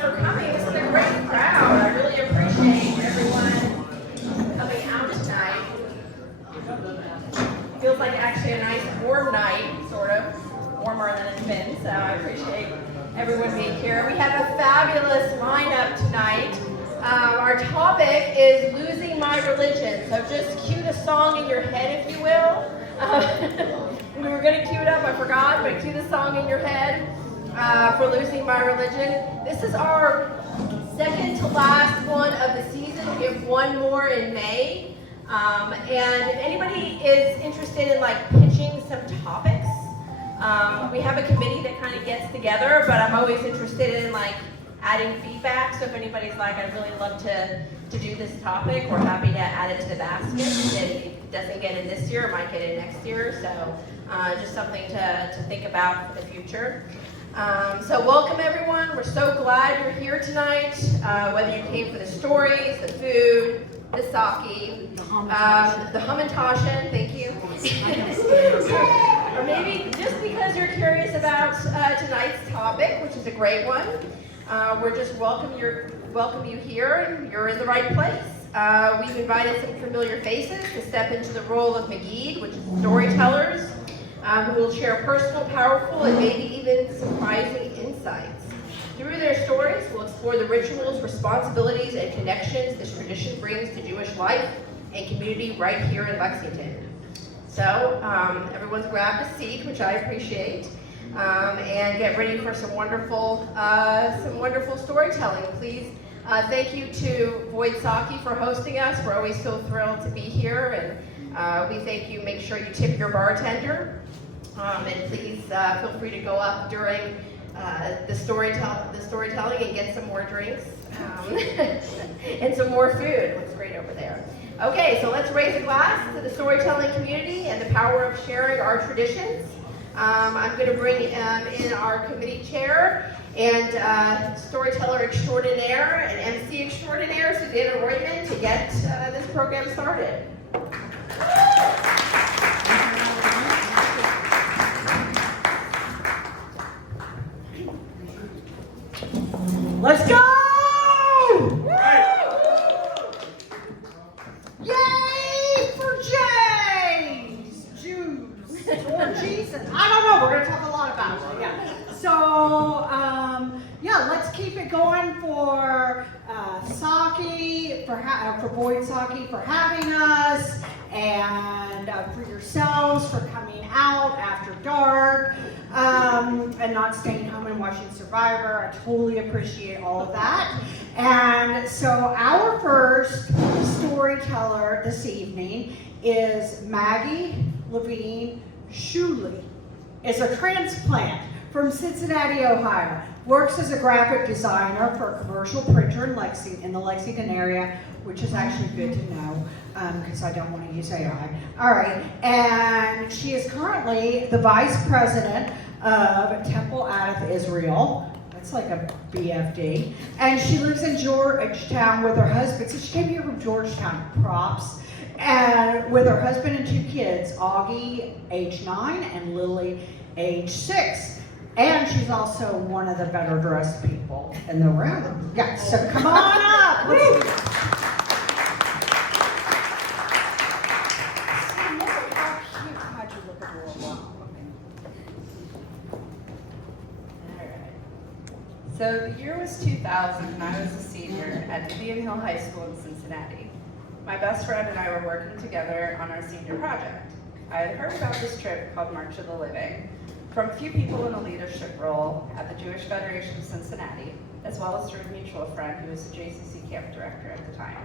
for coming. This is a great crowd. I really appreciate everyone coming out tonight. Feels like actually a nice warm night, sort of. Warmer than it's been, so I appreciate everyone being here. We have a fabulous lineup tonight. Our topic is losing my religion. So just cue the song in your head, if you will. We were going to cue it up, I forgot, but cue the song in your head for losing my religion. This is our second to last one of the season. We have one more in May. And if anybody is interested in like pitching some topics, we have a committee that kind of gets together, but I'm always interested in like adding feedback. So if anybody's like, I'd really love to do this topic, we're happy to add it to the basket. If it doesn't get in this year, it might get in next year. So just something to think about for the future. So welcome everyone. We're so glad you're here tonight, whether you came for the stories, the food, the sake, the hamantashen, thank you. Or maybe just because you're curious about tonight's topic, which is a great one. We're just welcome you here, and you're in the right place. We've invited some familiar faces to step into the role of Maggid, which is storytellers, who will share personal, powerful, and maybe even surprising insights. Through their stories, we'll explore the rituals, responsibilities, and connections this tradition brings to Jewish life and community right here in Lexington. So everyone's grabbed a seat, which I appreciate, and get ready for some wonderful storytelling. Please, thank you to Void Sake for hosting us. We're always so thrilled to be here, and we thank you. Make sure you tip your bartender, and please feel free to go up during the storytelling and get some more drinks and some more food. It looks great over there. Okay, so let's raise a glass to the storytelling community and the power of sharing our traditions. I'm going to bring in our committee chair and storyteller extraordinaire and MC extraordinaire, Susanna Royman, to get this program started. Let's go! Yay for Jays! Jews or Jesus. I don't know. We're going to talk a lot about it. Yeah. So, let's keep it going for Saki, for Boyd Saki for having us, and for yourselves for coming out after dark, and not staying home and watching Survivor. I totally appreciate all of that. And so our first storyteller this evening is Maggie Levine Shuley. Is a transplant from Cincinnati, Ohio. Works as a graphic designer for a commercial printer in the Lexington area, which is actually good to know because I don't want to use AI. All right, and she is currently the vice president of Temple out of Israel. That's like a BFD. And she lives in Georgetown with her husband. So she came here from Georgetown, props. And with her husband and two kids, Augie, age 9, and Lily, age 6. And she's also one of the better dressed people in the room. Yeah, so come on up. How'd you look at her? So the year was 2000 and I was a senior at Vivian Hill High School in Cincinnati. My best friend and I were working together on our senior project. I had heard about this trip called March of the Living from a few people in a leadership role at the Jewish Federation of Cincinnati, as well as through a mutual friend who was the JCC camp director at the time.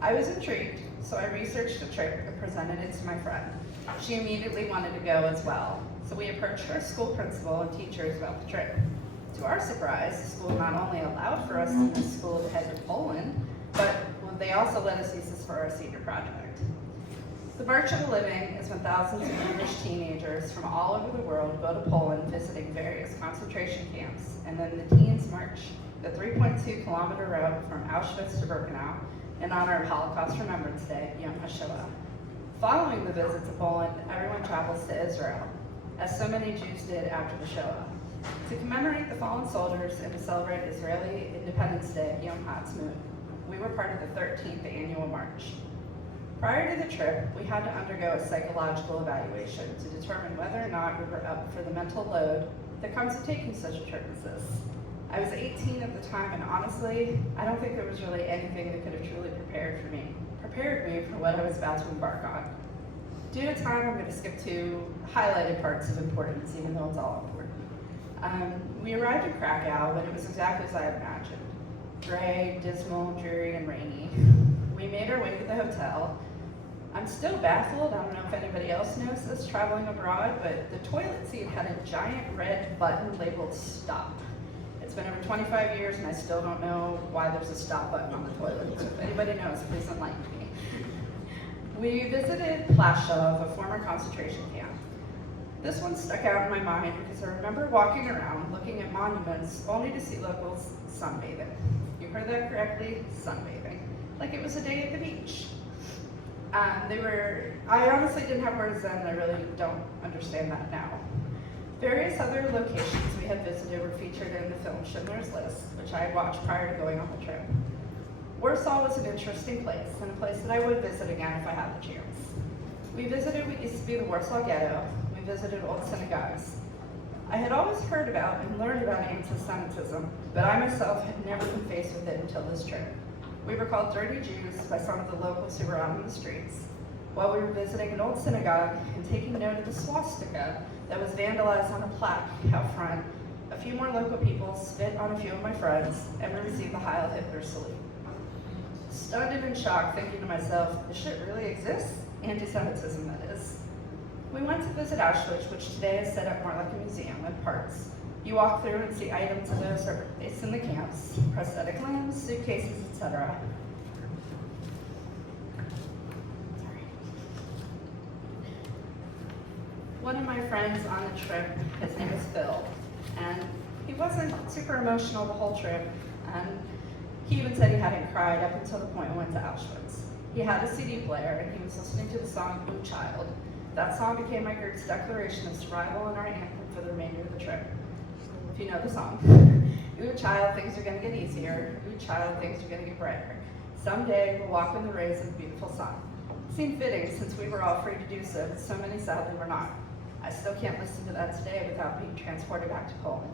I was intrigued, so I researched the trip and presented it to my friend. She immediately wanted to go as well, so we approached our school principal and teachers about the trip. To our surprise, the school not only allowed for us in this school to head to Poland, but they also let us use this for our senior project. The March of the Living is when thousands of Jewish teenagers from all over the world go to Poland visiting various concentration camps, and then the teens march the 3.2-kilometer route from Auschwitz to Birkenau in honor of Holocaust Remembrance Day, Yom HaShoah. Following the visit to Poland, everyone travels to Israel, as so many Jews did after the Shoah. To commemorate the fallen soldiers and to celebrate Israeli Independence Day, Yom Ha'atzmaut, we were part of the 13th annual march. Prior to the trip, we had to undergo a psychological evaluation to determine whether or not we were up for the mental load that comes with taking such a trip as this. I was 18 at the time, and honestly, I don't think there was really anything that could have truly prepared me for what I was about to embark on. Due to time, I'm going to skip to highlighted parts of importance, even though it's all important. We arrived in Krakow when it was exactly as I had imagined. Gray, dismal, dreary, and rainy. We made our way to the hotel. I'm still baffled, I don't know if anybody else knows this traveling abroad, but the toilet seat had a giant red button labeled stop. It's been over 25 years and I still don't know why there's a stop button on the toilet. So if anybody knows, please enlighten me. We visited Plaszow, a former concentration camp. This one stuck out in my mind because I remember walking around looking at monuments only to see locals sunbathing. You heard that correctly, sunbathing. Like it was a day at the beach. I honestly didn't have words then, and I really don't understand that now. Various other locations we had visited were featured in the film Schindler's List, which I had watched prior to going on the trip. Warsaw was an interesting place, and a place that I would visit again if I had the chance. We visited what used to be the Warsaw Ghetto. We visited old synagogues. I had always heard about and learned about anti-Semitism, but I myself had never been faced with it until this trip. We were called dirty Jews by some of the locals who were out on the streets, while we were visiting an old synagogue and taking note of the swastika that was vandalized on a plaque out front. A few more local people spit on a few of my friends, and we received the Heil Hitler salute. Stunned and in shock, thinking to myself, this shit really exists? Anti-Semitism, that is. We went to visit Auschwitz, which today is set up more like a museum with parts. You walk through and see items of those that were placed in the camps, prosthetic limbs, suitcases, etc. One of my friends on the trip, his name is Phil, and he wasn't super emotional the whole trip, and he even said he hadn't cried up until the point we went to Auschwitz. He had a CD player, and he was listening to the song Blue Child. That song became my group's declaration of survival and our anthem for the remainder of the trip. If you know the song. Ooh, child, things are gonna get easier. Ooh, child, things are gonna get brighter. Someday, we'll walk in the rays of the beautiful sun. Seemed fitting since we were all free to do so, but so many sadly were not. I still can't listen to that today without being transported back to Poland.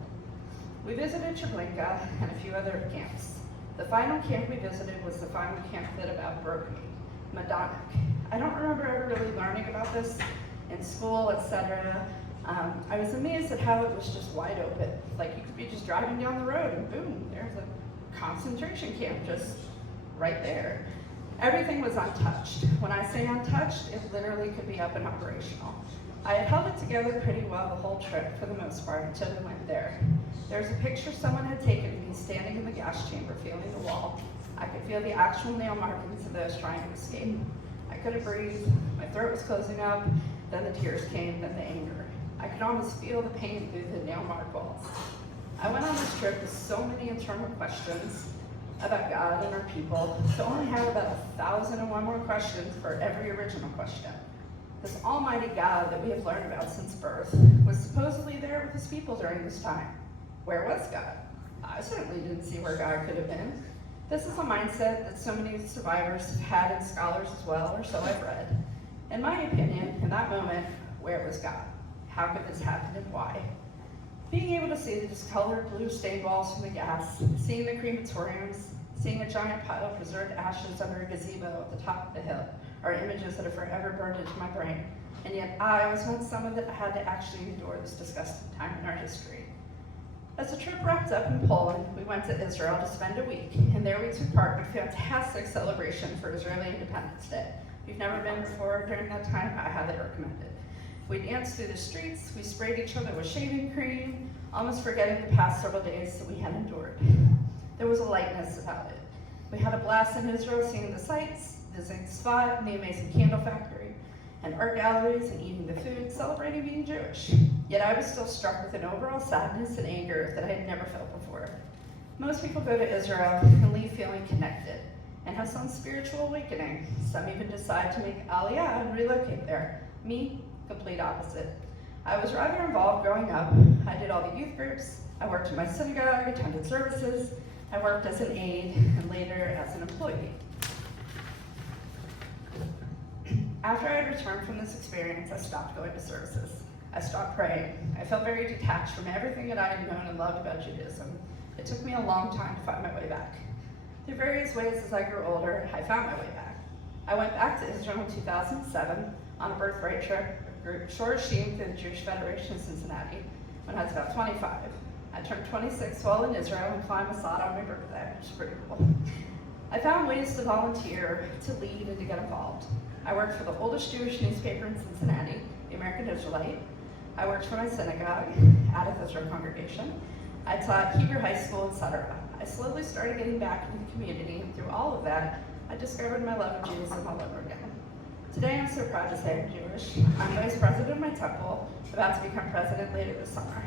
We visited Treblinka and a few other camps. The final camp we visited was the final camp that about broke me, Majdanek. I don't remember ever really learning about this in school, etc. I was amazed at how it was just wide open. Like you could be just driving down the road and boom, there's a concentration camp just right there. Everything was untouched. When I say untouched, it literally could be up and operational. I had held it together pretty well the whole trip for the most part until we went there. There was a picture someone had taken of me standing in the gas chamber feeling the wall. I could feel the actual nail markings of those trying to escape. I couldn't breathe, my throat was closing up, then the tears came, then the anger. I could almost feel the pain through the nail mark walls. I went on this trip with so many internal questions about God and our people, to only have about 1,001 more questions for every original question. This almighty God that we have learned about since birth was supposedly there with his people during this time. Where was God? I certainly didn't see where God could have been. This is a mindset that so many survivors have had and scholars as well, or so I've read. In my opinion, in that moment, where was God? How could this happen and why? Being able to see the discolored blue stained walls from the gas, seeing the crematoriums, seeing a giant pile of preserved ashes under a gazebo at the top of the hill are images that are forever burned into my brain. And yet I was not someone that had to actually endure this disgusting time in our history. As the trip wrapped up in Poland, we went to Israel to spend a week, and there we took part in a fantastic celebration for Israeli Independence Day. If you've never been before during that time, I highly recommend it. We danced through the streets, we sprayed each other with shaving cream, almost forgetting the past several days that we had endured. There was a lightness about it. We had a blast in Israel seeing the sights, visiting the spot and the amazing candle factory, and art galleries and eating the food, celebrating being Jewish. Yet I was still struck with an overall sadness and anger that I had never felt before. Most people go to Israel and leave feeling connected and have some spiritual awakening. Some even decide to make Aliyah and relocate there. Me, complete opposite. I was rather involved growing up. I did all the youth groups, I worked in my synagogue, attended services, I worked as an aide, and later as an employee. After I had returned from this experience, I stopped going to services. I stopped praying. I felt very detached from everything that I had known and loved about Judaism. It took me a long time to find my way back. Through various ways as I grew older, I found my way back. I went back to Israel in 2007 on a birthright trip, a group short through the Jewish Federation of Cincinnati, when I was about 25. I turned 26 while in Israel and climbed Masada on my birthday, which is pretty cool. I found ways to volunteer, to lead, and to get involved. I worked for the oldest Jewish newspaper in Cincinnati, the American Israelite. I worked for my synagogue, Addith Israel congregation. I taught Hebrew high school, etc. I slowly started getting back into the community, and through all of that, I discovered my love of Judaism all over again. Today, I'm so proud to say I'm Jewish. I'm vice president of my temple, about to become president later this summer.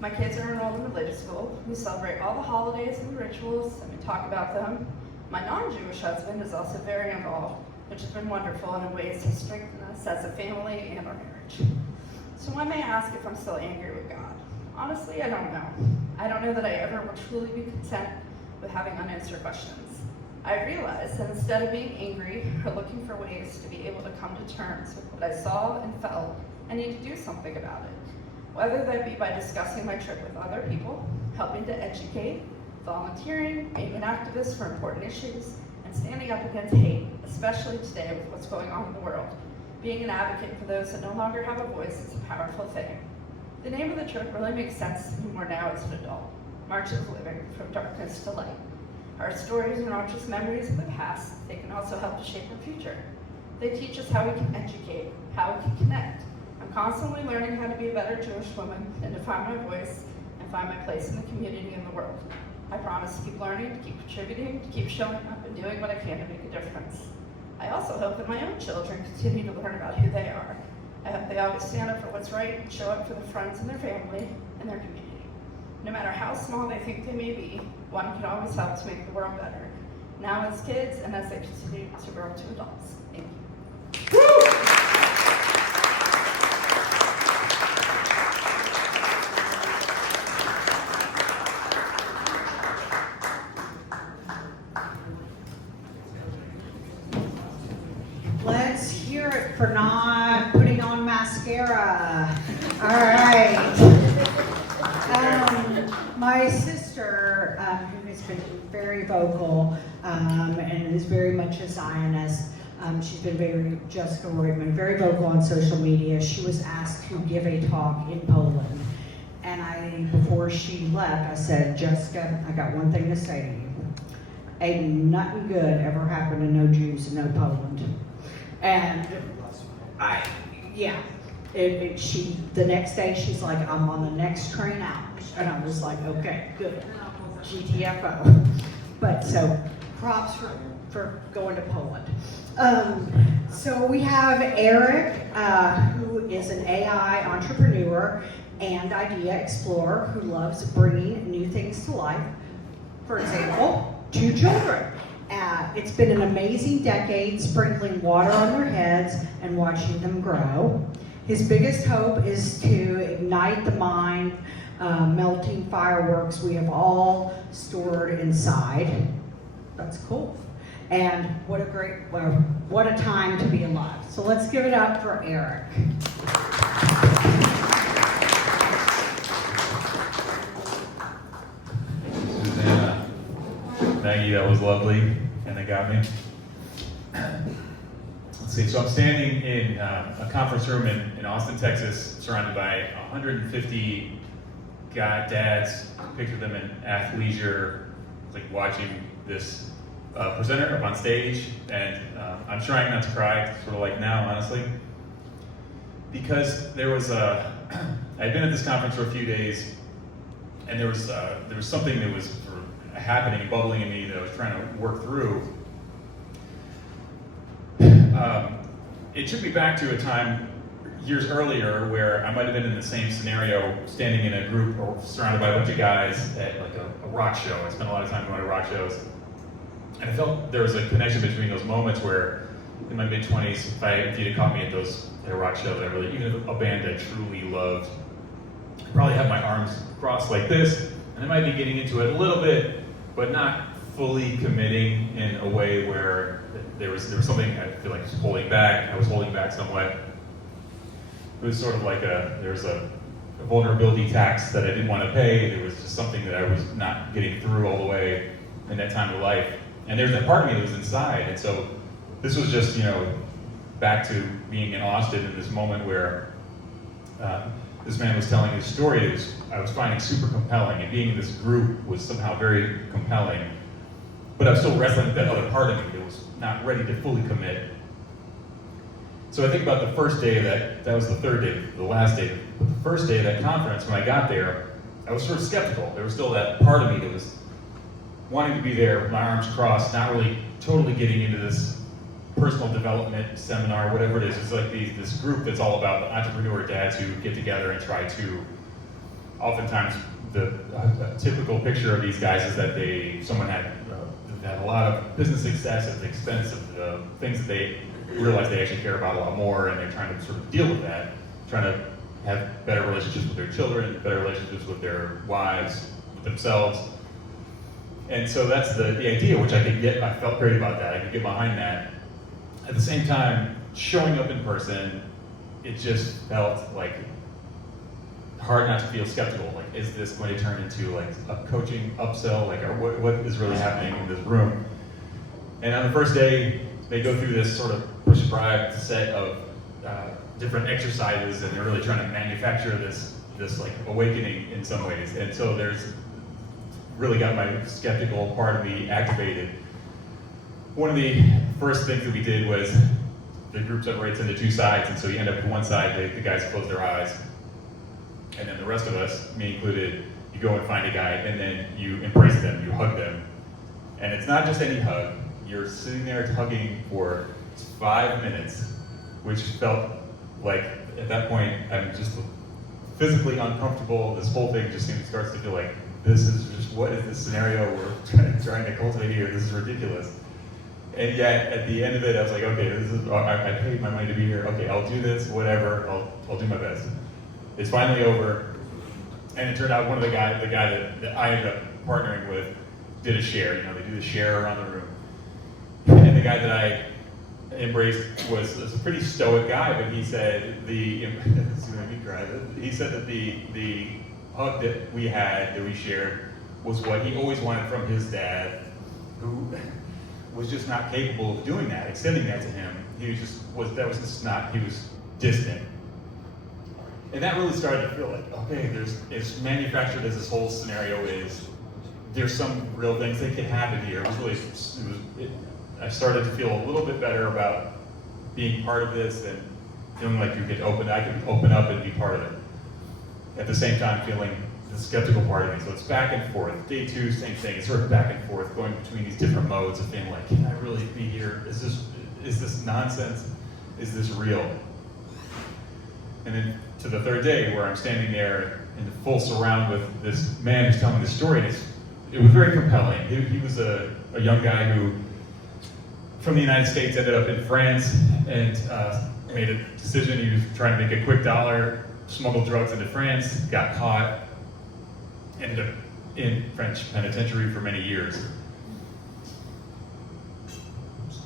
My kids are enrolled in religious school. We celebrate all the holidays and rituals, and we talk about them. My non-Jewish husband is also very involved, which has been wonderful and in ways has strengthened us as a family and our marriage. So one may ask if I'm still angry with God. Honestly, I don't know. I don't know that I ever will truly be content with having unanswered questions. I realized that instead of being angry or looking for ways to be able to come to terms with what I saw and felt, I need to do something about it. Whether that be by discussing my trip with other people, helping to educate, volunteering, being an activist for important issues, and standing up against hate, especially today with what's going on in the world. Being an advocate for those that no longer have a voice is a powerful thing. The name of the trip really makes sense to me more now as an adult. March of Living from Darkness to Light. Our stories are not just memories of the past, they can also help to shape our future. They teach us how we can educate, how we can connect. I'm constantly learning how to be a better Jewish woman and to find my voice and find my place in the community and the world. I promise to keep learning, to keep contributing, to keep showing up and doing what I can to make a difference. I also hope that my own children continue to learn about who they are. I hope they always stand up for what's right and show up for their friends and their family and their community. No matter how small they think they may be, one can always help to make the world better, now as kids and as they continue to grow into adults. Thank you. Let's hear it for not putting on mascara. All right. My sister, who has been very vocal and is very much a Zionist, she's been Jessica Roydman, very vocal on social media. She was asked to give a talk in Poland. And before she left, I said, Jessica, I got one thing to say to you. Ain't nothing good ever happened to no Jews in no Poland. And the next day she's like, I'm on the next train out. And I was like, okay, good, GTFO. But so props for going to Poland. So we have Eric, who is an AI entrepreneur and idea explorer who loves bringing new things to life. For example, 2 children. It's been an amazing decade sprinkling water on their heads and watching them grow. His biggest hope is to ignite the mind, melting fireworks we have all stored inside. That's cool. And what a time to be alive. So let's give it up for Eric. Susanna, Maggie, that was lovely, and they got me. Let's see, so I'm standing in a conference room in Austin, Texas, surrounded by 150 dads. Picture them in athleisure, like watching this presenter up on stage, and I'm trying not to cry, sort of like now, honestly, because there was I'd been at this conference for a few days, and there was something that was sort of happening, bubbling in me that I was trying to work through. It took me back to a time years earlier where I might have been in the same scenario, standing in a group or surrounded by a bunch of guys at like a rock show. I spent a lot of time going to rock shows. And I felt there was a connection between those moments where in my mid-20s, if you'd have caught me at a rock show that I really, even a band I truly loved, I'd probably have my arms crossed like this, and I might be getting into it a little bit, but not fully committing in a way where there was something I feel like I was holding back. I was holding back somewhat. It was sort of like there was a vulnerability tax that I didn't want to pay. There was just something that I was not getting through all the way in that time of life. And there's that part of me that was inside. And so this was just, back to being in Austin in this moment where this man was telling his story that I was finding super compelling, and being in this group was somehow very compelling. But I was still wrestling with that other part of me that was not ready to fully commit. So I think about the first day of that was the third day, the last day. But the first day of that conference, when I got there, I was sort of skeptical. There was still that part of me that was wanting to be there with my arms crossed, not really totally getting into this personal development seminar, whatever it is. It's like this group that's all about entrepreneur dads who get together and try to, oftentimes the typical picture of these guys is that someone had a lot of business success at the expense of the things that they realize they actually care about a lot more, and they're trying to sort of deal with that, trying to have better relationships with their children, better relationships with their wives, with themselves. And so that's the idea, which I could get. I felt great about that. I could get behind that. At the same time, showing up in person, it just felt like hard not to feel skeptical. Like, is this going to turn into like a coaching upsell? Like, or what is really happening in this room? And on the first day, they go through this sort of prescribed set of different exercises, and they're really trying to manufacture this like awakening in some ways. And so there's really got my skeptical part of me activated. One of the first things that we did was the group separates into two sides, and so you end up with one side, the guys close their eyes, and then the rest of us, me included, you go and find a guy, and then you embrace them, you hug them. And it's not just any hug. You're sitting there hugging for 5 minutes, which felt like, at that point, I'm just physically uncomfortable. This whole thing just starts to feel like, this is just, what is this scenario we're trying to cultivate here? This is ridiculous. And yet, at the end of it, I was like, okay, I paid my money to be here. Okay, I'll do this, whatever, I'll do my best. It's finally over, and it turned out one of the guy that I ended up partnering with did a share. They do the share around the room. And the guy that I embraced was a pretty stoic guy, but he said this is gonna make me cry. He said that the hug that we shared was what he always wanted from his dad, who was just not capable of doing that, extending that to him. He was distant. And that really started to feel like, okay, as manufactured as this whole scenario is, there's some real things that can happen here. I started to feel a little bit better about being part of this and feeling like I could open up and be part of it. At the same time, feeling the skeptical part of me. So it's back and forth. Day 2, same thing. It's sort of back and forth, going between these different modes of being like, can I really be here? Is this nonsense? Is this real? And then to the third day, where I'm standing there in the full surround with this man who's telling this story, and it was very compelling. He was a young guy who, from the United States, ended up in France and made a decision. He was trying to make a quick dollar, smuggled drugs into France, got caught, ended up in French penitentiary for many years.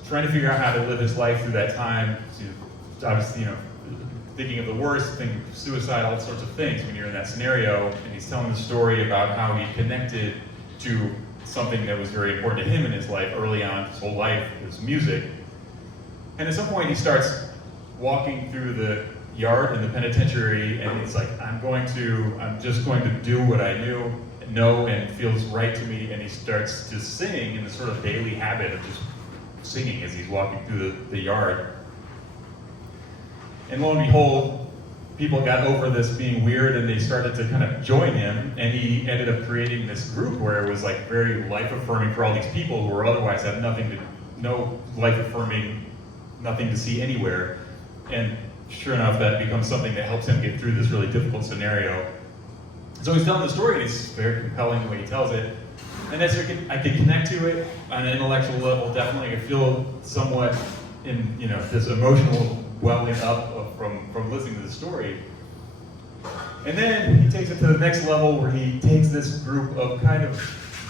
Trying to figure out how to live his life through that time, obviously, thinking of the worst, thinking of suicide, all sorts of things when you're in that scenario. And he's telling the story about how he connected to something that was very important to him in his life early on, his whole life, his music. And at some point he starts walking through the yard in the penitentiary, and he's like, I'm just going to do what I know and feels right to me. And he starts to sing in this sort of daily habit of just singing as he's walking through the yard. And lo and behold, people got over this being weird, and they started to kind of join him, and he ended up creating this group where it was like very life-affirming for all these people who were otherwise have no life-affirming, nothing to see anywhere. And sure enough, that becomes something that helps him get through this really difficult scenario. So he's telling the story, and it's very compelling the way he tells it. And I could connect to it on an intellectual level, definitely. I could feel somewhat in this emotional welling up from listening to the story. And then he takes it to the next level where he takes this group of kind of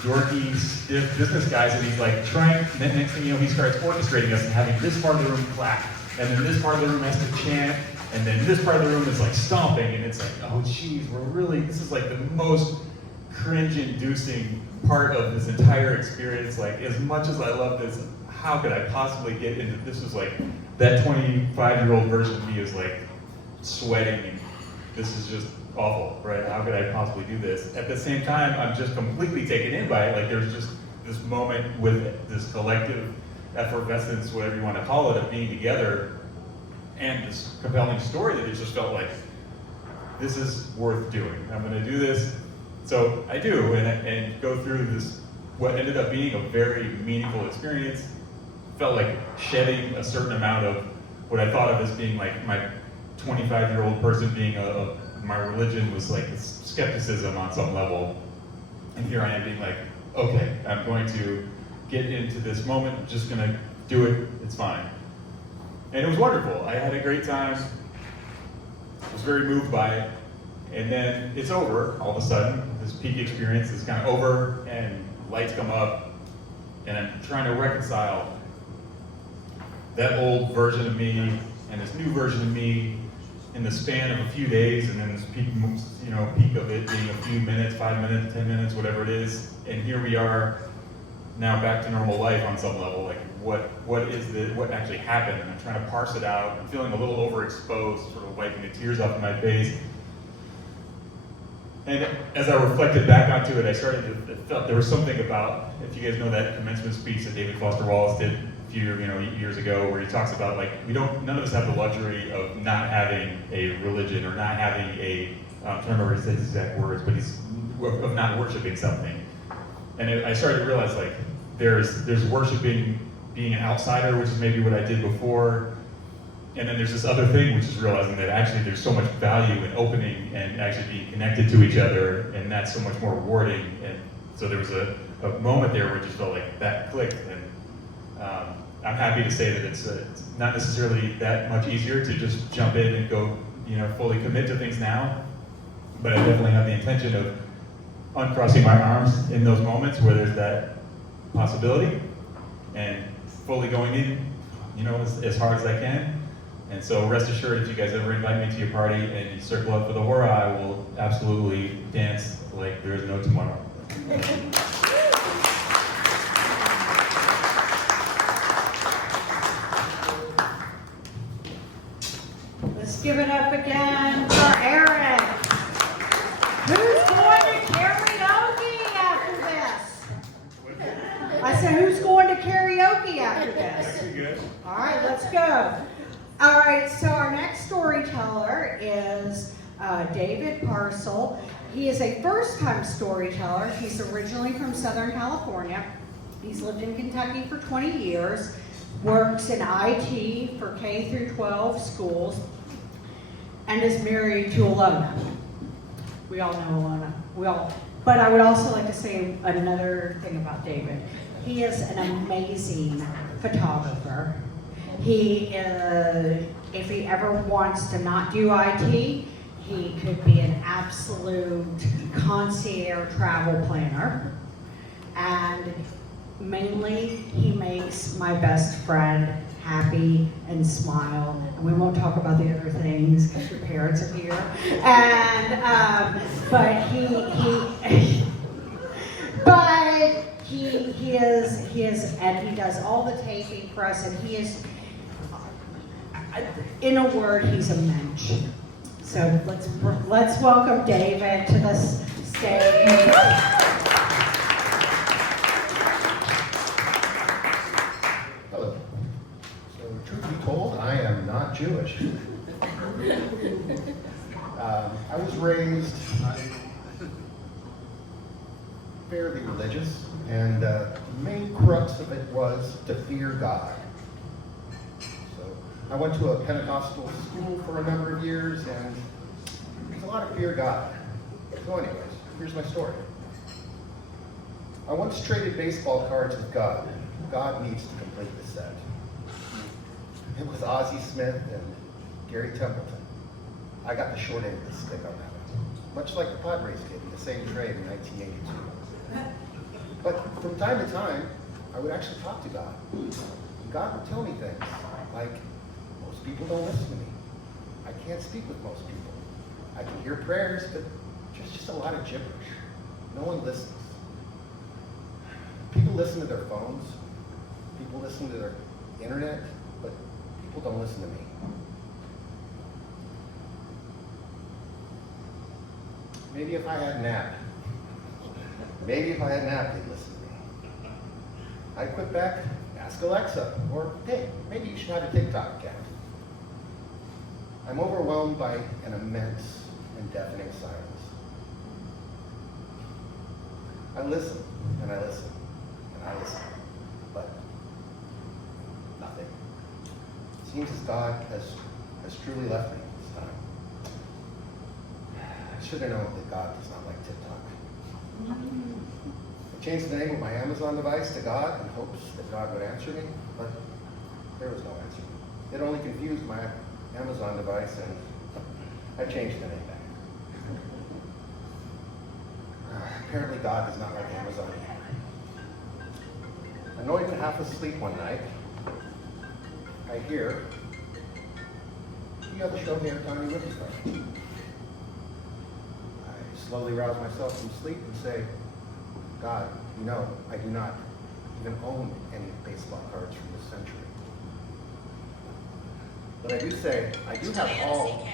dorky, stiff business guys, and he's like trying, next thing you know, he starts orchestrating us and having this part of the room clap, and then this part of the room has to chant, and then this part of the room is like stomping, and it's like, oh geez, this is like the most cringe-inducing part of this entire experience. Like, as much as I love this, how could I possibly get into this? Was like, that 25-year-old version of me is like sweating, and this is just awful, right? How could I possibly do this? At the same time, I'm just completely taken in by it. Like, there's just this moment with this collective effervescence, whatever you want to call it, of being together, and this compelling story that it just felt like, this is worth doing. I'm going to do this. So I do, and go through this, what ended up being a very meaningful experience. Felt like shedding a certain amount of what I thought of as being like my 25-year-old person being my religion was like a skepticism on some level. And here I am being like, okay, I'm going to get into this moment, I'm just gonna do it, it's fine. And it was wonderful. I had a great time. I was very moved by it. And then it's over all of a sudden. This peak experience is kind of over, and lights come up, and I'm trying to reconcile that old version of me and this new version of me in the span of a few days, and then this peak, peak of it being a few minutes, 5 minutes, 10 minutes, whatever it is. And here we are now back to normal life on some level. Like, what actually happened? And I'm trying to parse it out. I'm feeling a little overexposed, sort of wiping the tears off my face. And as I reflected back onto it, I felt there was something about, if you guys know that commencement speech that David Foster Wallace did a few years ago, where he talks about, like, none of us have the luxury of not having a religion, or not having I'm trying to remember his exact words, but of not worshiping something. And I started to realize, like, there's worshiping being an outsider, which is maybe what I did before. And then there's this other thing, which is realizing that actually there's so much value in opening and actually being connected to each other, and that's so much more rewarding. And so there was a moment there where it just felt like that clicked. And I'm happy to say that it's not necessarily that much easier to just jump in and go, fully commit to things now. But I definitely have the intention of uncrossing my arms in those moments where there's that possibility, and fully going in, as hard as I can. And so rest assured, if you guys ever invite me to your party and you circle up for the hora, I will absolutely dance like there is no tomorrow. Let's give it up again for Eric. Who's going to karaoke after this? I said, who's going to karaoke after this? All right, let's go. All right, so our next storyteller is David Parcel. He is a first-time storyteller. He's originally from Southern California. He's lived in Kentucky for 20 years, works in IT for K through 12 schools, and is married to Alona. We all know Alona. But I would also like to say another thing about David. He is an amazing photographer. If he ever wants to not do IT, he could be an absolute concierge travel planner. And mainly, he makes my best friend happy and smile. And we won't talk about the other things because your parents are here. And but he is, and he does all the taping for us, and he is, in a word, he's a mensch. So let's welcome David to the stage. Hello. So, truth be told, I am not Jewish. I was raised fairly religious, and the main crux of it was to fear God. So I went to a Pentecostal school for a number of years, and there's a lot of fear God. So anyways, here's my story. I once traded baseball cards with God. God needs to complete the set. It was Ozzie Smith and Gary Templeton. I got the short end of the stick on that one, much like the Padres did in the same trade in 1982. But from time to time, I would actually talk to God. God would tell me things like, most people don't listen to me. I can't speak with most people. I can hear prayers, but there's just a lot of gibberish. No one listens. People listen to their phones. People listen to their internet, but people don't listen to me. Maybe if I had an app, they'd listen to me. I'd quit back, ask Alexa, or hey, maybe you should have a TikTok account. I'm overwhelmed by an immense and deafening silence. I listen, and I listen, and I listen, but nothing. It seems as God has truly left me this time. I should have known that God does not like TikTok. I changed the name of my Amazon device to God in hopes that God would answer me, but there was no answer. It only confused my Amazon device, and I changed the name back. Apparently God does not like Amazon. Annoyed and half asleep one night, I hear, "You have the show here, Tommy Whittington." I slowly rouse myself from sleep and say, "God, you know, I do not even own any baseball cards from this century. But I do say, I do have all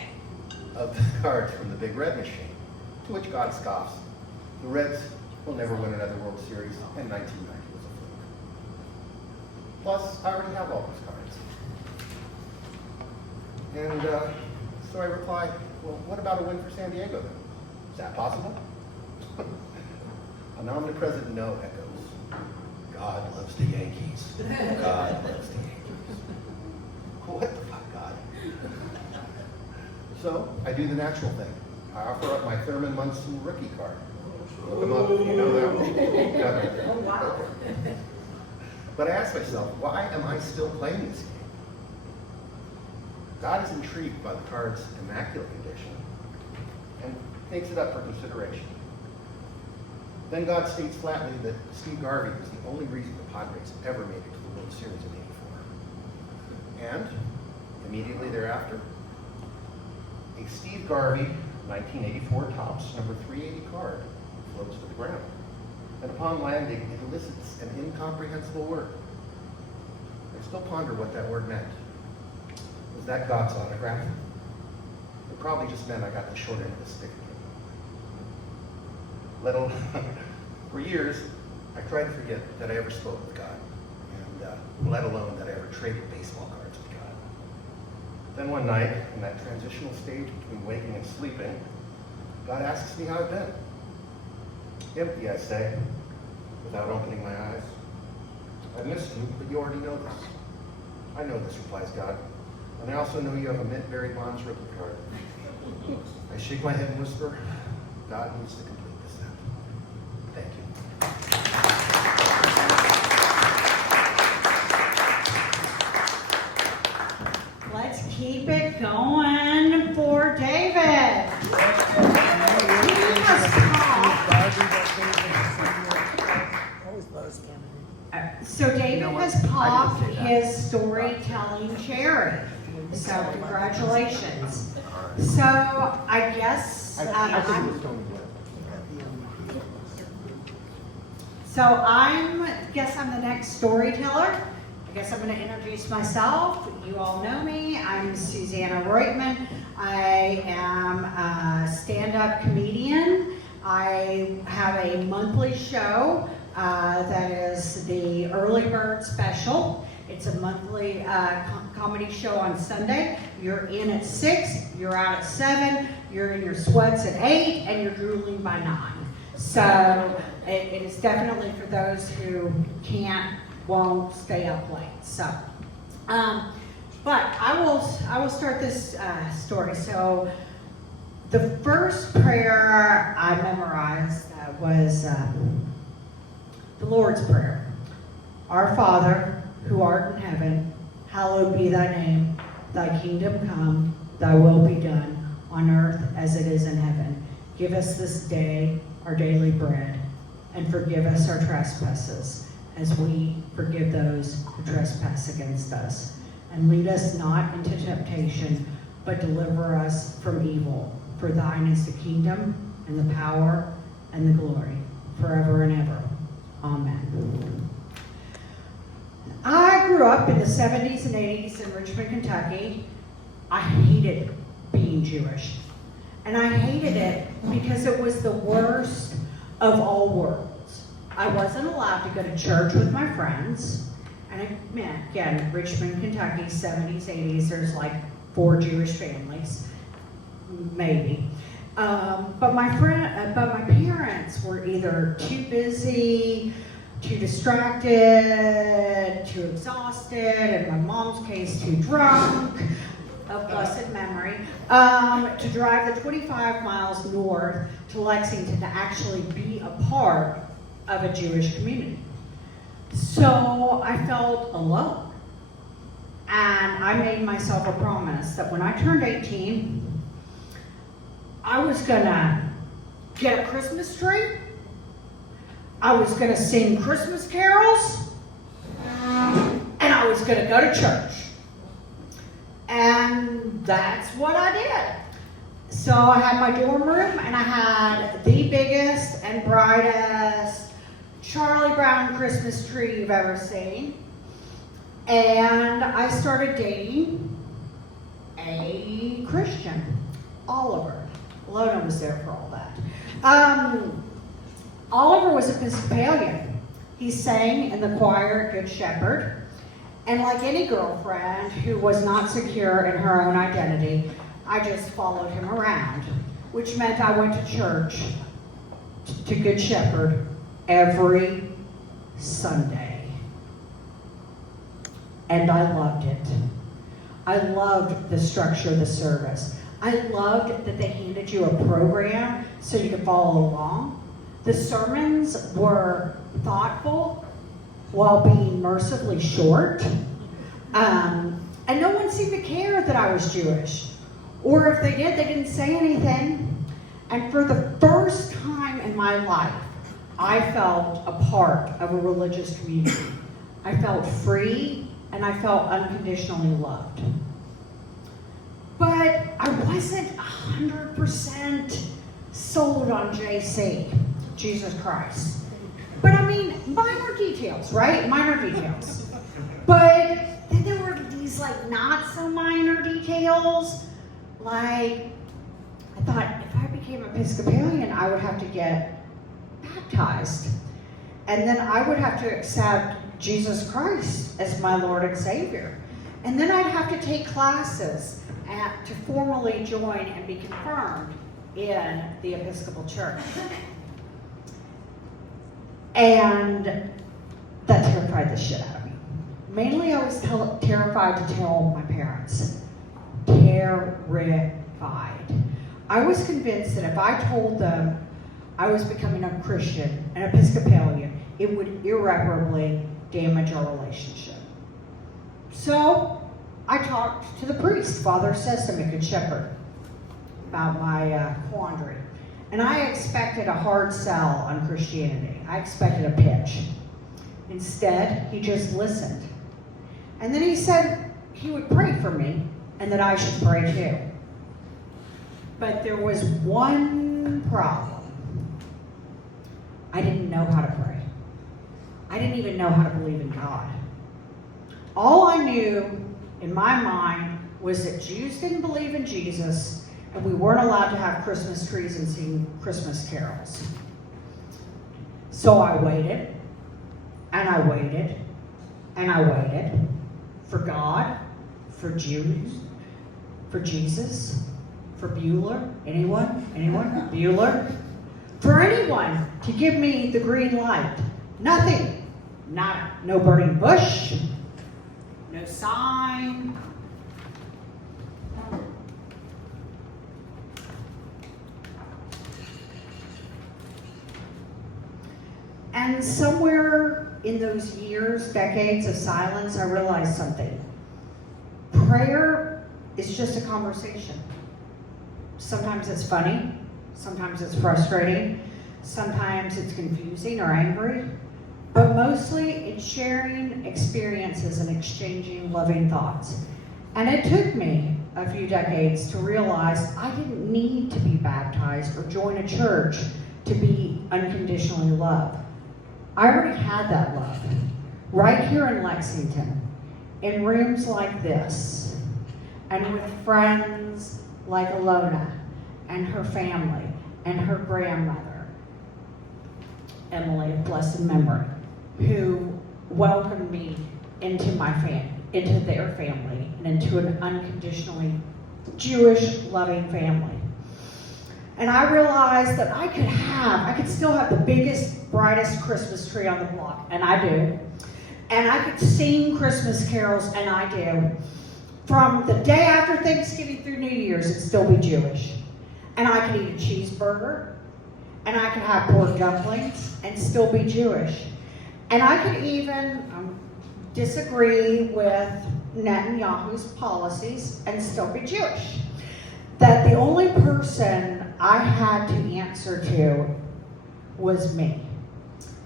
of the cards from the Big Red machine," to which God scoffs. "The Reds will never win another World Series, and 1990 was a fluke. Plus, I already have all those cards." And so I reply, "Well, what about a win for San Diego then? Is that possible?" An omnipresent no echoes. "God loves the Yankees. God loves the Yankees." What the fuck, God? So I do the natural thing. I offer up my Thurman Munson rookie card. Look them up if you know that one. Oh, wow. But I ask myself, why am I still playing this game? God is intrigued by the card's immaculate condition and takes it up for consideration. Then God states flatly that Steve Garvey was the only reason the Padres ever made it to the World Series in '84. And immediately thereafter, a Steve Garvey 1984 Topps number 380 card floats to the ground. And upon landing, it elicits an incomprehensible word. I still ponder what that word meant. Was that God's autograph? It probably just meant I got the short end of the stick again. For years, I tried to forget that I ever spoke with God, and let alone that I ever traded baseball cards with God. Then one night, in that transitional stage between waking and sleeping, God asks me how I've been. "Empty," I say, without opening my eyes. "I've missed you, but you already know this." "I know this," replies God, "and I also know you have a Mint-Berry Bonds rookie card." I shake my head and whisper, "God needs to complete this then." Thank you. Let's keep it going for David. He has popped. So David has popped his storytelling cherry. So congratulations. So I guess I'm the next storyteller. I guess I'm going to introduce myself. You all know me. I'm Susanna Reutman. I am a stand-up comedian. I have a monthly show that is the Early Bird Special. It's a monthly comedy show on Sunday. You're in at 6, you're out at 7, you're in your sweats at 8, and you're drooling by 9. So it is definitely for those who won't stay up late. So, but I will start this story. So the first prayer I memorized was the Lord's Prayer. "Our Father, who art in heaven, hallowed be thy name. Thy kingdom come, thy will be done, on earth as it is in heaven. Give us this day our daily bread, and forgive us our trespasses, as we forgive those who trespass against us. And lead us not into temptation, but deliver us from evil. For thine is the kingdom, and the power, and the glory, forever and ever. Amen. I grew up in the 70s and 80s in Richmond, Kentucky. I hated being Jewish. And I hated it because it was the worst of all worlds. I wasn't allowed to go to church with my friends. And again, Richmond, Kentucky, 70s, 80s, there's like 4 Jewish families, maybe. But my parents were either too busy, too distracted, too exhausted, in my mom's case, too drunk, of blessed memory, to drive the 25 miles north to Lexington to actually be a part of a Jewish community. So I felt alone. And I made myself a promise that when I turned 18, I was gonna get a Christmas tree, I was gonna sing Christmas carols, and I was gonna go to church. And that's what I did. So I had my dorm room, and I had the biggest and brightest Charlie Brown Christmas tree you've ever seen. And I started dating a Christian, Oliver. Lona was there for all that. Oliver was Episcopalian. He sang in the choir at Good Shepherd. And like any girlfriend who was not secure in her own identity, I just followed him around, which meant I went to church, to Good Shepherd, every Sunday. And I loved it. I loved the structure of the service. I loved that they handed you a program so you could follow along. The sermons were thoughtful while being mercifully short. And no one seemed to care that I was Jewish. Or if they did, they didn't say anything. And for the first time in my life, I felt a part of a religious community. I felt free, and I felt unconditionally loved. But I wasn't 100% sold on JC, Jesus Christ. But I mean, minor details, right? Minor details. But then there were these like not so minor details. Like, I thought if I became Episcopalian, I would have to get baptized. And then I would have to accept Jesus Christ as my Lord and Savior. And then I'd have to take classes to formally join and be confirmed in the Episcopal Church. And that terrified the shit out of me. Mainly I was terrified to tell my parents. Terrified. I was convinced that if I told them I was becoming a Christian, an Episcopalian, it would irreparably damage our relationship. So I talked to the priest, Father Sesame, at Good Shepherd, about my quandary. And I expected a hard sell on Christianity. I expected a pitch. Instead, he just listened. And then he said he would pray for me and that I should pray too. But there was one problem. I didn't know how to pray. I didn't even know how to believe in God. All I knew in my mind was that Jews didn't believe in Jesus, and we weren't allowed to have Christmas trees and sing Christmas carols. So I waited, and I waited, and I waited for God, for Jews, for Jesus, for Bueller. Anyone? Bueller? For anyone to give me the green light. Nothing. No burning bush, no sign. And somewhere in those years, decades of silence, I realized something. prayer is just a conversation. Sometimes it's funny, sometimes it's frustrating, sometimes it's confusing or angry, but mostly it's sharing experiences and exchanging loving thoughts. And it took me a few decades to realize I didn't need to be baptized or join a church to be unconditionally loved. I already had that love right here in Lexington, in rooms like this, and with friends like Alona and her family and her grandmother, Emily of blessed memory, who welcomed me into into their family and into an unconditionally Jewish loving family. And I realized that I could still have the biggest, brightest Christmas tree on the block, and I do. And I could sing Christmas carols, and I do. From the day after Thanksgiving through New Year's, and still be Jewish. And I could eat a cheeseburger, and I could have pork dumplings, and still be Jewish. And I could even disagree with Netanyahu's policies and still be Jewish. That the only person I had to answer to was me.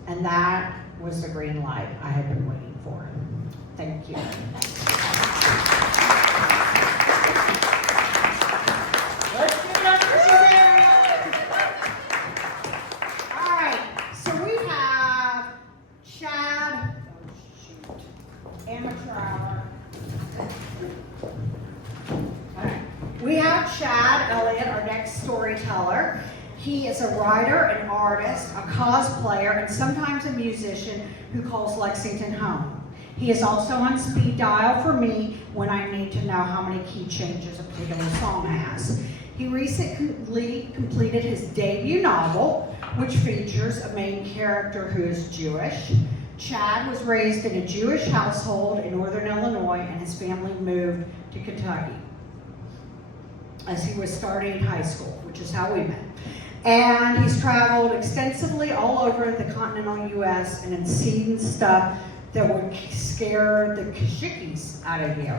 And that was the green light I had been waiting for. Thank you. Let's give it up for Suzanne. All right, so we have Chad, amateur. All right. We have Chad Elliott, our next storyteller. He is a writer, an artist, a cosplayer, and sometimes a musician who calls Lexington home. He is also on speed dial for me when I need to know how many key changes a particular song has. He recently completed his debut novel, which features a main character who is Jewish. Chad was raised in a Jewish household in northern Illinois, and his family moved to Kentucky as he was starting high school, which is how we met. And he's traveled extensively all over the continental U.S. and has seen stuff that would scare the Kishikis out of you.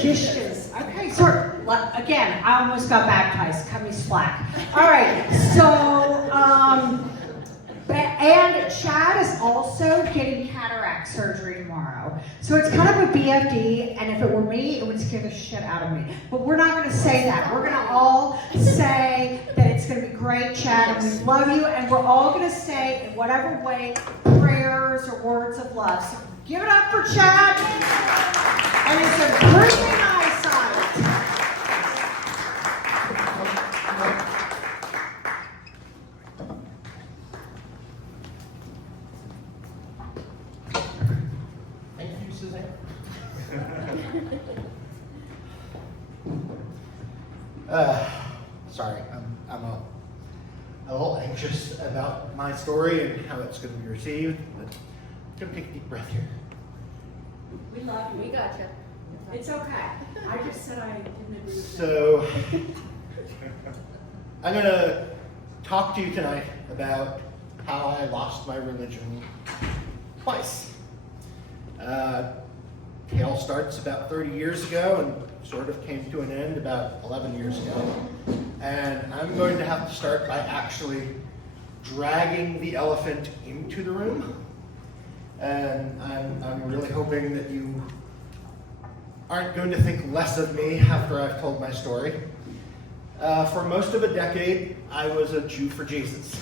Kishkas. Okay, sorry. Again, I almost got baptized. Cut me slack. All right, so, and Chad is also getting cataract surgery tomorrow. So it's kind of a BFD, and if it were me, it would scare the shit out of me. But we're not going to say that. We're going to all say that it's going to be great, Chad, and we love you, and we're all going to say, in whatever way, prayers or words of love. So give it up for Chad and his improving eyesight. Thank you, Suzanne. Sorry, I'm a little anxious about my story and how it's going to be received, but I'm going to take a deep breath here. We love you. We got you. It's okay. I just said I didn't agree with So, I'm going to talk to you tonight about how I lost my religion twice. Tale starts about 30 years ago and sort of came to an end about 11 years ago. And I'm going to have to start by actually dragging the elephant into the room. And I'm really hoping that you aren't going to think less of me after I've told my story. For most of a decade, I was a Jew for Jesus.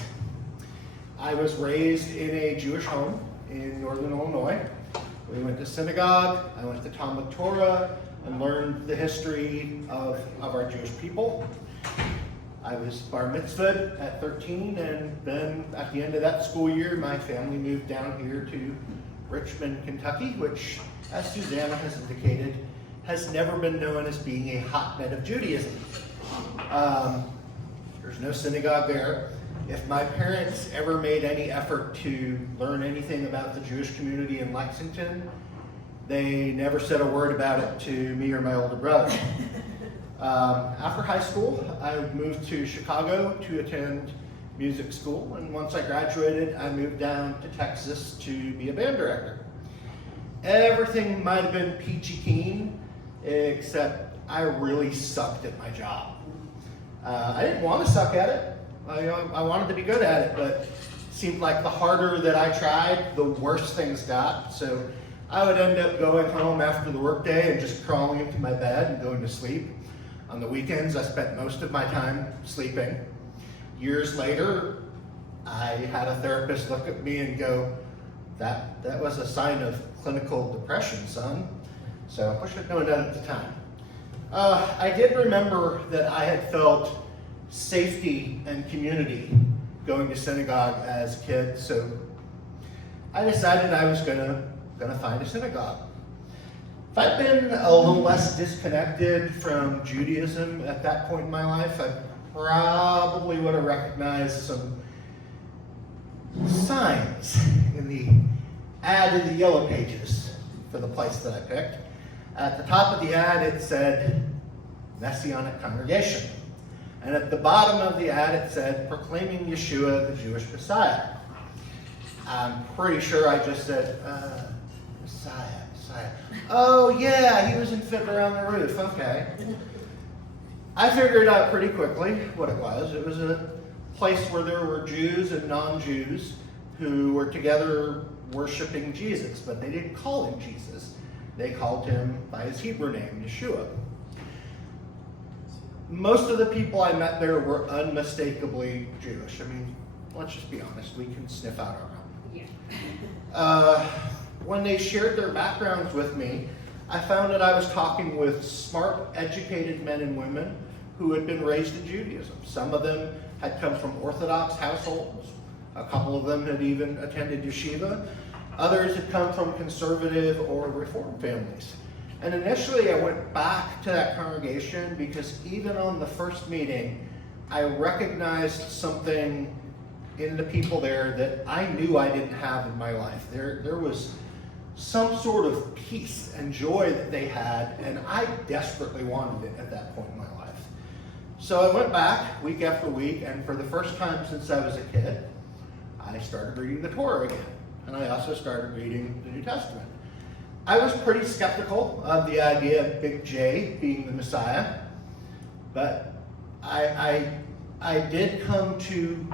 I was raised in a Jewish home in northern Illinois. We went to synagogue, I went to Talmud Torah, and learned the history of our Jewish people. I was bar mitzvahed at 13, and then at the end of that school year, my family moved down here to Richmond, Kentucky, which, as Susanna has indicated, has never been known as being a hotbed of Judaism. There's no synagogue there. If my parents ever made any effort to learn anything about the Jewish community in Lexington, they never said a word about it to me or my older brother. After high school, I moved to Chicago to attend music school, and once I graduated, I moved down to Texas to be a band director. Everything might have been peachy keen except I really sucked at my job. I didn't want to suck at it. I wanted to be good at it, but it seemed like the harder that I tried, the worse things got. So I would end up going home after the workday and just crawling into my bed and going to sleep. On the weekends, I spent most of my time sleeping. Years later, I had a therapist look at me and go, that was a sign of clinical depression, son. So I wish I'd known that at the time. I did remember that I had felt safety and community going to synagogue as a kid, so I decided I was gonna find a synagogue. If I'd been a little less disconnected from Judaism at that point in my life, I probably would have recognized some signs in the ad in the yellow pages for the place that I picked. At the top of the ad, it said Messianic Congregation. And at the bottom of the ad, it said proclaiming Yeshua, the Jewish Messiah. I'm pretty sure I just said, Messiah. Oh yeah, he was in Fiddler on the Roof, okay. I figured out pretty quickly what it was. It was a place where there were Jews and non-Jews who were together worshiping Jesus, but they didn't call him Jesus. They called him by his Hebrew name, Yeshua. Most of the people I met there were unmistakably Jewish. I mean, let's just be honest, we can sniff out our own. When they shared their backgrounds with me, I found that I was talking with smart, educated men and women who had been raised in Judaism. Some of them had come from Orthodox households. A couple of them had even attended yeshiva. Others had come from conservative or Reform families. And initially I went back to that congregation because even on the first meeting, I recognized something in the people there that I knew I didn't have in my life. There was some sort of peace and joy that they had, and I desperately wanted it at that point in my life. So I went back week after week, and for the first time since I was a kid, I started reading the Torah again. And I also started reading the New Testament. I was pretty skeptical of the idea of Big J being the Messiah, but I did come to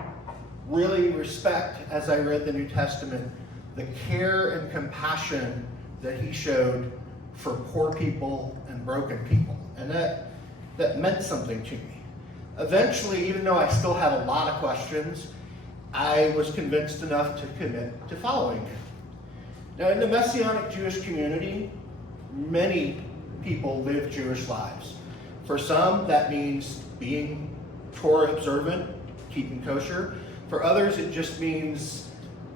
really respect, as I read the New Testament, the care and compassion that he showed for poor people and broken people. And that meant something to me. Eventually, even though I still had a lot of questions, I was convinced enough to commit to following him. Now, in the Messianic Jewish community, many people live Jewish lives. For some, that means being Torah observant, keeping kosher. For others, it just means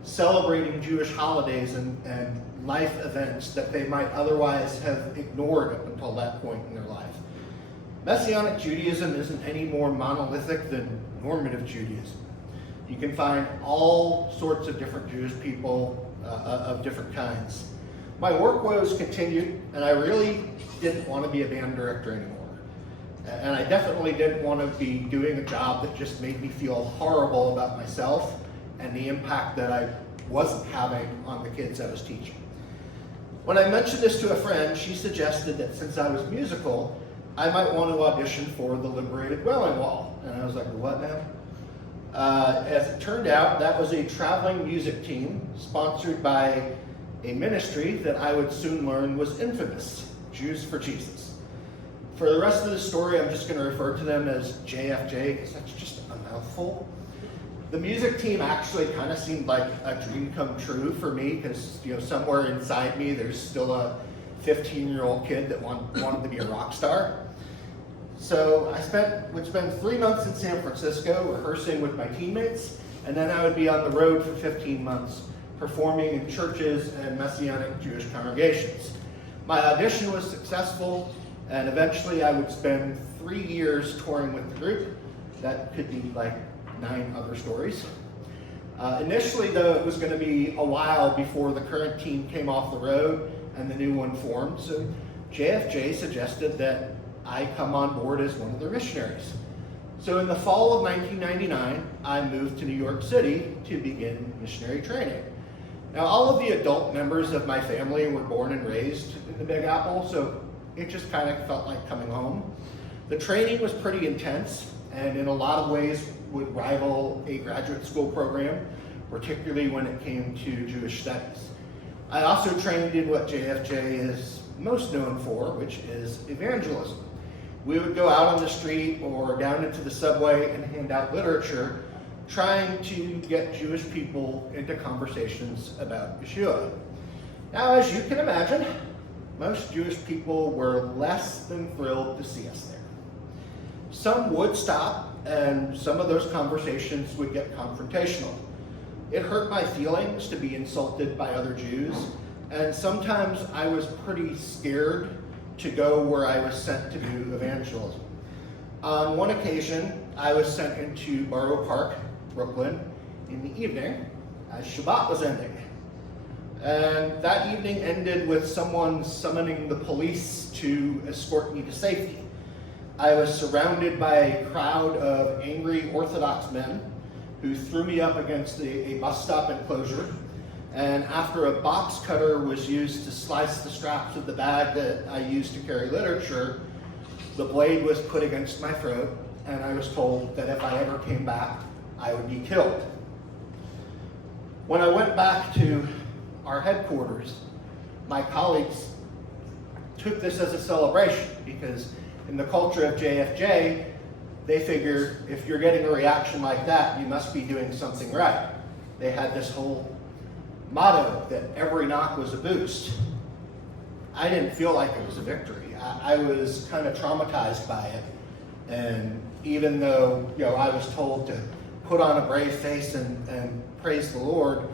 celebrating Jewish holidays and life events that they might otherwise have ignored up until that point in their life. Messianic Judaism isn't any more monolithic than normative Judaism. You can find all sorts of different Jewish people of different kinds. My work woes continued, and I really didn't want to be a band director anymore. And I definitely didn't want to be doing a job that just made me feel horrible about myself and the impact that I wasn't having on the kids I was teaching. When I mentioned this to a friend, she suggested that since I was musical, I might want to audition for the Liberated Wailing Wall. And I was like, what now? As it turned out, that was a traveling music team sponsored by a ministry that I would soon learn was infamous, Jews for Jesus. For the rest of the story, I'm just going to refer to them as JFJ because that's just a mouthful. The music team actually kind of seemed like a dream come true for me because, somewhere inside me there's still a 15-year-old kid that wanted to be a rock star. So I would spend 3 months in San Francisco rehearsing with my teammates, and then I would be on the road for 15 months performing in churches and Messianic Jewish congregations. My audition was successful, and eventually I would spend 3 years touring with the group. That could be like 9 other stories. Initially, though, it was going to be a while before the current team came off the road and the new one formed, so JFJ suggested that I come on board as one of their missionaries. So in the fall of 1999, I moved to New York City to begin missionary training. Now, all of the adult members of my family were born and raised in the Big Apple, so it just kind of felt like coming home. The training was pretty intense, and in a lot of ways would rival a graduate school program, particularly when it came to Jewish studies. I also trained in what JFJ is most known for, which is evangelism. We would go out on the street or down into the subway and hand out literature, trying to get Jewish people into conversations about Yeshua. Now, as you can imagine, most Jewish people were less than thrilled to see us there. Some would stop, and some of those conversations would get confrontational. It hurt my feelings to be insulted by other Jews, and sometimes I was pretty scared to go where I was sent to do evangelism. On one occasion, I was sent into Borough Park, Brooklyn, in the evening as Shabbat was ending. And that evening ended with someone summoning the police to escort me to safety. I was surrounded by a crowd of angry Orthodox men who threw me up against a bus stop enclosure. And after a box cutter was used to slice the straps of the bag that I used to carry literature, the blade was put against my throat, and I was told that if I ever came back, I would be killed. When I went back to our headquarters, my colleagues took this as a celebration, because in the culture of JFJ, they figured if you're getting a reaction like that, you must be doing something right. They had this whole motto that every knock was a boost. I didn't feel like it was a victory. I was kind of traumatized by it. And even though I was told to put on a brave face and praise the Lord,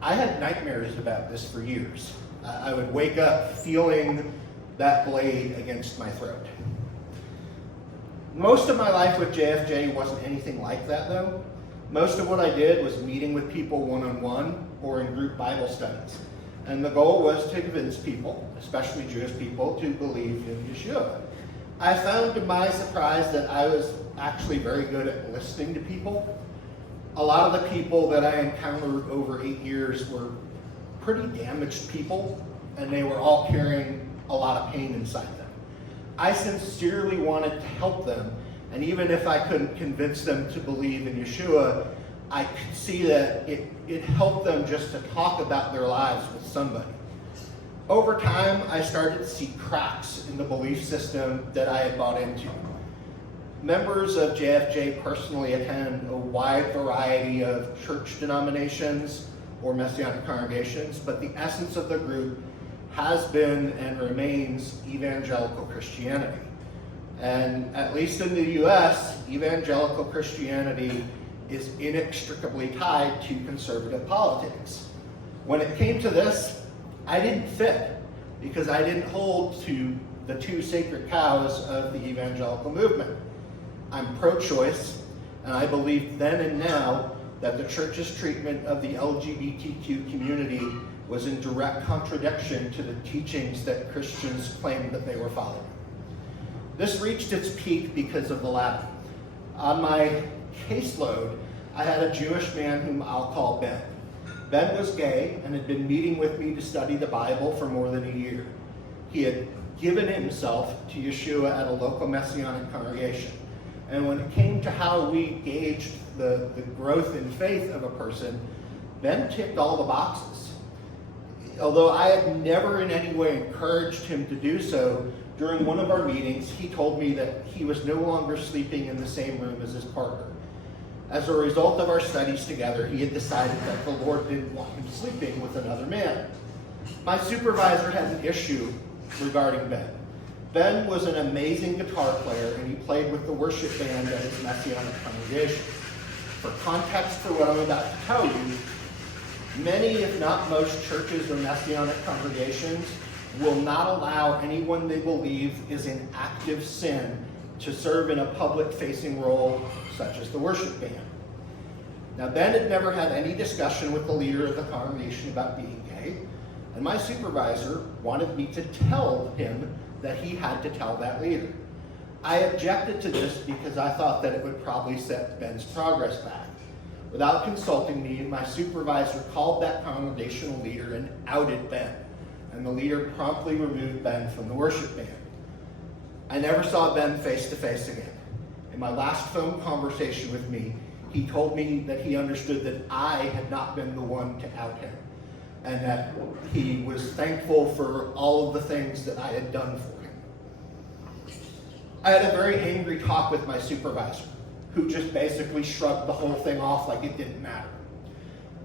I had nightmares about this for years. I would wake up feeling that blade against my throat. Most of my life with JFJ wasn't anything like that, though. Most of what I did was meeting with people one-on-one or in group Bible studies. And the goal was to convince people, especially Jewish people, to believe in Yeshua. I found to my surprise that I was actually very good at listening to people. A lot of the people that I encountered over 8 years were pretty damaged people, and they were all carrying a lot of pain inside them. I sincerely wanted to help them, and even if I couldn't convince them to believe in Yeshua, I could see that it helped them just to talk about their lives with somebody. Over time, I started to see cracks in the belief system that I had bought into. Members of JFJ personally attend a wide variety of church denominations or Messianic congregations, but the essence of the group has been and remains evangelical Christianity. And at least in the US, evangelical Christianity is inextricably tied to conservative politics. When it came to this, I didn't fit, because I didn't hold to the two sacred cows of the evangelical movement. I'm pro-choice, and I believe then and now that the church's treatment of the LGBTQ community was in direct contradiction to the teachings that Christians claimed that they were following. This reached its peak because of the latter. On my caseload, I had a Jewish man whom I'll call Ben. Ben was gay and had been meeting with me to study the Bible for more than a year. He had given himself to Yeshua at a local Messianic congregation. And when it came to how we gauged the growth in faith of a person, Ben ticked all the boxes. Although I had never in any way encouraged him to do so, during one of our meetings, he told me that he was no longer sleeping in the same room as his partner. As a result of our studies together, he had decided that the Lord didn't want him sleeping with another man. My supervisor had an issue regarding Ben. Ben was an amazing guitar player, and he played with the worship band at his Messianic congregation. For context for what I'm about to tell you, many, if not most, churches or Messianic congregations will not allow anyone they believe is in active sin to serve in a public-facing role such as the worship band. Now, Ben had never had any discussion with the leader of the congregation about being gay, and my supervisor wanted me to tell him that he had to tell that leader. I objected to this because I thought that it would probably set Ben's progress back. Without consulting me, my supervisor called that congregational leader and outed Ben, and the leader promptly removed Ben from the worship band. I never saw Ben face to face again. In my last phone conversation with me, he told me that he understood that I had not been the one to out him, and that he was thankful for all of the things that I had done for him. I had a very angry talk with my supervisor, who just basically shrugged the whole thing off like it didn't matter.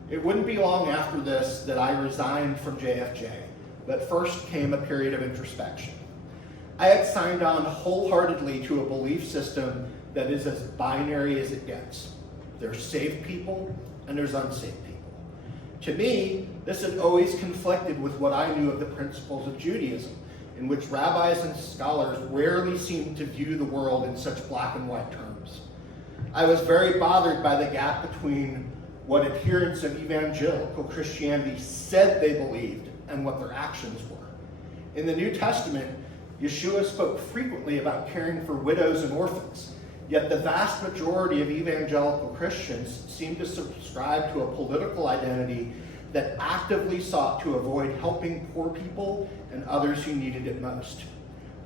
It wouldn't be long after this that I resigned from JFJ, but first came a period of introspection. I had signed on wholeheartedly to a belief system that is as binary as it gets. There's saved people and there's unsaved people. To me, this had always conflicted with what I knew of the principles of Judaism, in which rabbis and scholars rarely seemed to view the world in such black and white terms. I was very bothered by the gap between what adherents of evangelical Christianity said they believed and what their actions were. In the New Testament, Yeshua spoke frequently about caring for widows and orphans, yet the vast majority of evangelical Christians seem to subscribe to a political identity that actively sought to avoid helping poor people and others who needed it most.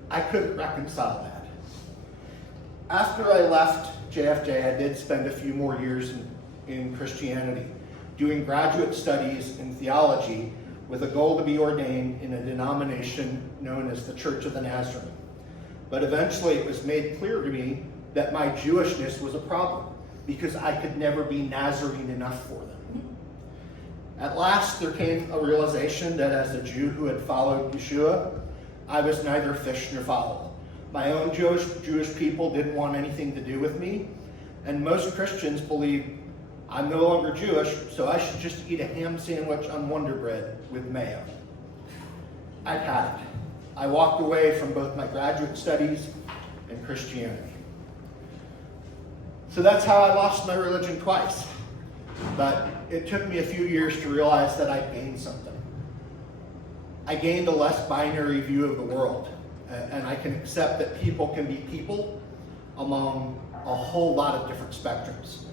I couldn't reconcile that. After I left JFJ, I did spend a few more years in Christianity, doing graduate studies in theology with a goal to be ordained in a denomination known as the Church of the Nazarene. But eventually it was made clear to me that my Jewishness was a problem because I could never be Nazarene enough for them. At last there came a realization that as a Jew who had followed Yeshua, I was neither fish nor fowl. My own Jewish people didn't want anything to do with me, and most Christians believe I'm no longer Jewish, so I should just eat a ham sandwich on Wonder Bread with mayo. I'd had it. I walked away from both my graduate studies and Christianity. So that's how I lost my religion twice. But it took me a few years to realize that I gained something. I gained a less binary view of the world, and I can accept that people can be people among a whole lot of different spectrums.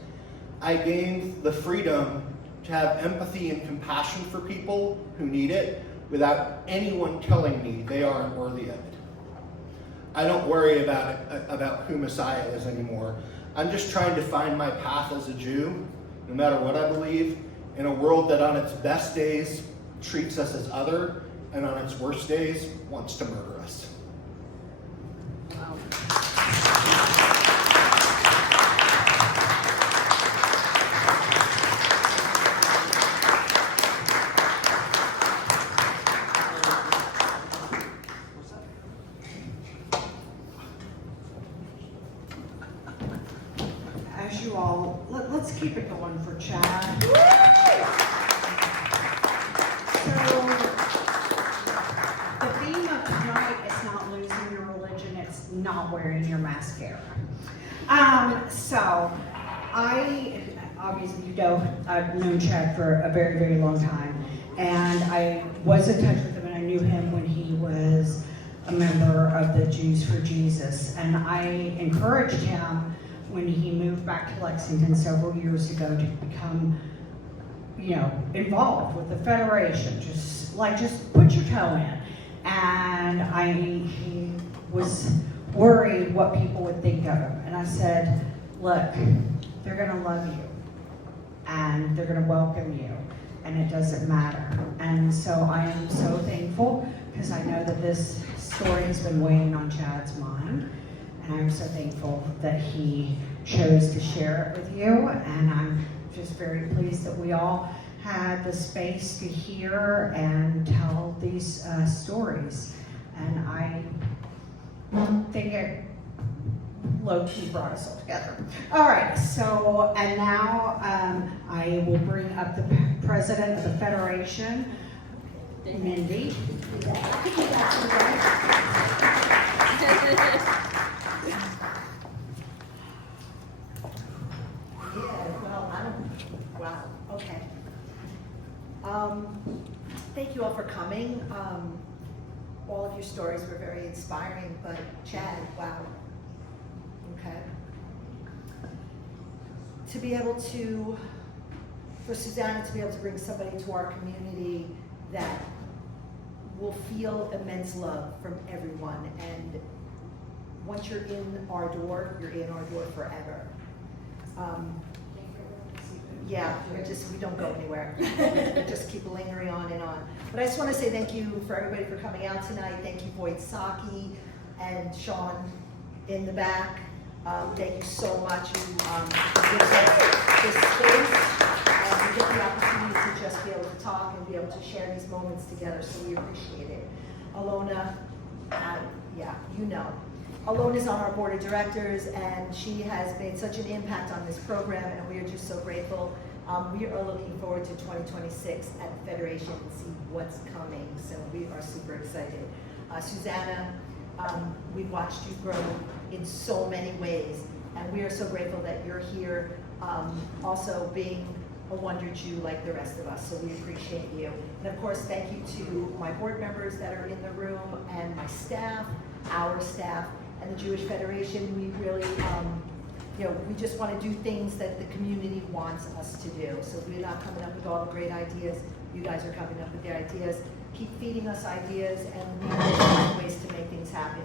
I gained the freedom to have empathy and compassion for people who need it without anyone telling me they aren't worthy of it. I don't worry about who Messiah is anymore. I'm just trying to find my path as a Jew, no matter what I believe, in a world that on its best days treats us as other, and on its worst days wants to murder us. Wow. As you all, let's keep it going for Chad. So, the theme of tonight is not losing your religion, it's not wearing your mascara. So, obviously you know, I've known Chad for a very, very long time, and I was in touch with him, and I knew him when he was a member of the Jews for Jesus, and I encouraged him when he moved back to Lexington several years ago to become, involved with the Federation, just put your toe in. And he was worried what people would think of him. And I said, look, they're gonna love you and they're gonna welcome you, and it doesn't matter. And so I am so thankful, because I know that this story has been weighing on Chad's mind. And I'm so thankful that he chose to share it with you. And I'm just very pleased that we all had the space to hear and tell these stories. And I think it low-key brought us all together. All right, so, and now I will bring up the president of the Federation, Mindy. Wow, okay. Thank you all for coming. All of your stories were very inspiring, but Chad, wow. Okay. To be able to, for Susanna to be able to bring somebody to our community that will feel immense love from everyone, and once you're in our door, you're in our door forever. Yeah, we don't go anywhere. We just keep lingering on and on. But I just want to say thank you for everybody for coming out tonight. Thank you, Boyd Saki and Sean in the back. Thank you so much. You give us this space, and we get the opportunity to just be able to talk and be able to share these moments together, so we appreciate it. Alona, yeah, you know. Alona's on our board of directors, and she has made such an impact on this program, and we are just so grateful. We are looking forward to 2026 at the Federation and see what's coming, so we are super excited. Susanna, we've watched you grow in so many ways, and we are so grateful that you're here, also being a wonder Jew like the rest of us, so we appreciate you. And of course, thank you to my board members that are in the room, and my staff, our staff, and the Jewish Federation. We really, we just want to do things that the community wants us to do. So we're not coming up with all the great ideas. You guys are coming up with the ideas. Keep feeding us ideas, and we will find ways to make things happen.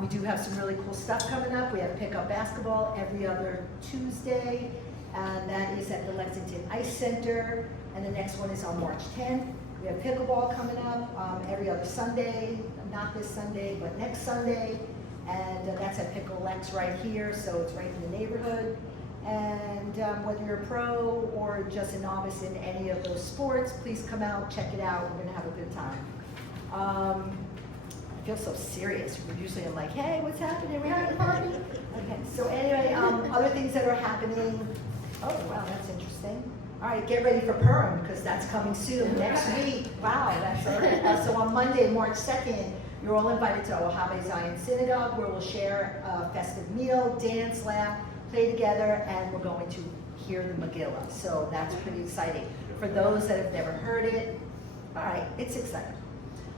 We do have some really cool stuff coming up. We have pickup basketball every other Tuesday, and that is at the Lexington Ice Center. And the next one is on March 10th. We have pickleball coming up every other Sunday, not this Sunday, but next Sunday. And that's at Pickle Lex right here, so it's right in the neighborhood. And whether you're a pro or just a novice in any of those sports, please come out, check it out. We're gonna have a good time. I feel so serious. Usually I'm like, hey, what's happening? We're having a party. Okay, so anyway, other things that are happening. Oh, wow, that's interesting. All right, get ready for Purim, because that's coming soon, next week. Wow, that's all right. So on Monday, March 2nd, you're all invited to Ohave Zion Synagogue, where we'll share a festive meal, dance, laugh, play together, and we're going to hear the Megillah. So that's pretty exciting. For those that have never heard it, all right, it's exciting.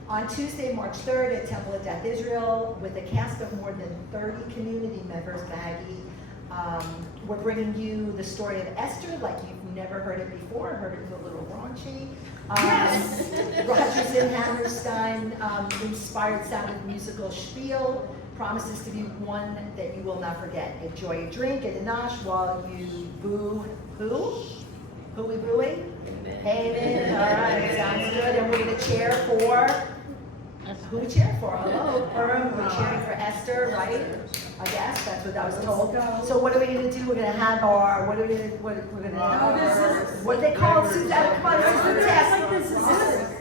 On Tuesday, March 3rd at Temple of Death Israel, with a cast of more than 30 community members, Maggie, we're bringing you the story of Esther, like you've never heard it before. Heard it was a little raunchy. Rogers and Hammerstein inspired sound of musical spiel, promises to be one that you will not forget. Enjoy a drink and a nosh while you boo, Booey booey? Amen. All right, sounds good. And we're going to cheer for, who we cheer for? Hello, Purim. We're cheering for Esther, right? I guess that's what I was told. So what are we going to do? We're going to have our, what do they call it? Susanna, come on, this is the test.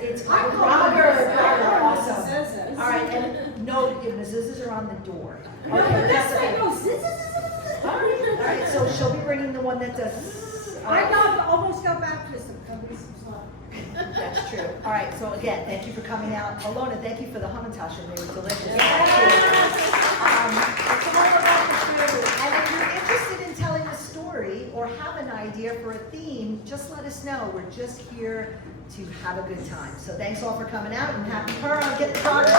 It's called Robert. Awesome. All right, and no, the mezuzahs are on the door. Okay, that's right. All right, so she'll be bringing the one that does. I almost got baptized. That's true. All right, so again, thank you for coming out. Alona, thank you for the hamantash, and they were delicious. It's all about the food. And if you're interested in telling a story or have an idea for a theme, just let us know. We're just here to have a good time. So thanks all for coming out, and happy Purim. Get the party.